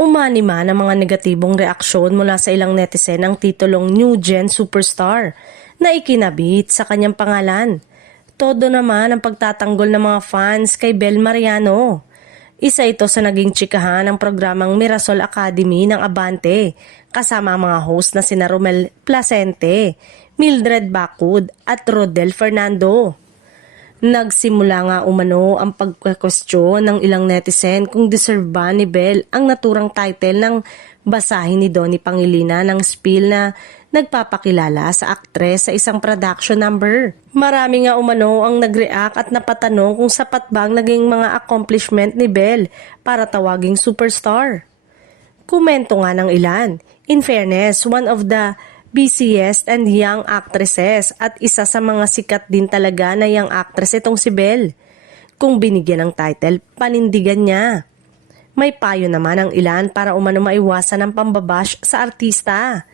Umanima ng mga negatibong reaksyon mula sa ilang netizen ang titulong New Gen Superstar na ikinabit sa kanyang pangalan. Todo naman ang pagtatanggol ng mga fans kay Bel Mariano. Isa ito sa naging tsikahan ng programang Mirasol Academy ng Abante kasama ang mga host na sina Romel Placente, Mildred Bacud at Rodel Fernando. Nagsimula nga umano ang pagkakwestiyon ng ilang netizen kung deserve ba ni Bel ang naturang title ng basahin ni Donnie Pangilinan ng spiel na nagpapakilala sa aktres sa isang production number. Marami nga umano ang nag-react at napatanong kung sapat ba ang naging mga accomplishment ni Bel para tawaging superstar. Komento nga ng ilan, in fairness, one of the busiest and young actresses at isa sa mga sikat din talaga na young actress itong si Bel. Kung binigyan ng title, panindigan niya. May payo naman ang ilan para umano maiwasan ang pambabash sa artista.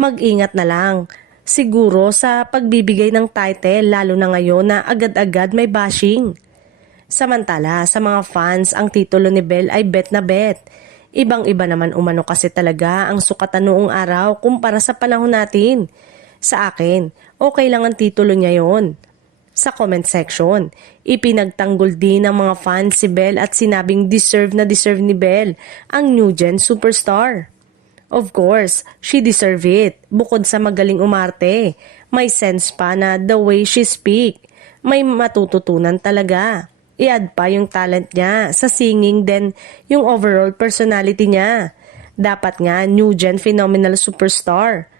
Mag-ingat na lang. Siguro sa pagbibigay ng title lalo na ngayon na agad-agad may bashing. Samantala, sa mga fans, ang titulo ni Bel ay bet na bet. Ibang-iba naman umano kasi talaga ang sukatan noong araw kumpara sa panahon natin. Sa akin, okay lang ang titulo niya yon. Sa comment section, ipinagtanggol din ng mga fans si Bel at sinabing deserve na deserve ni Bel ang New Gen Superstar. Of course, she deserve it. Bukod sa magaling umarte, may sense pa na the way she speak. May matututunan talaga. I-add pa yung talent niya sa singing then yung overall personality niya. Dapat nga New Gen Phenomenal Superstar.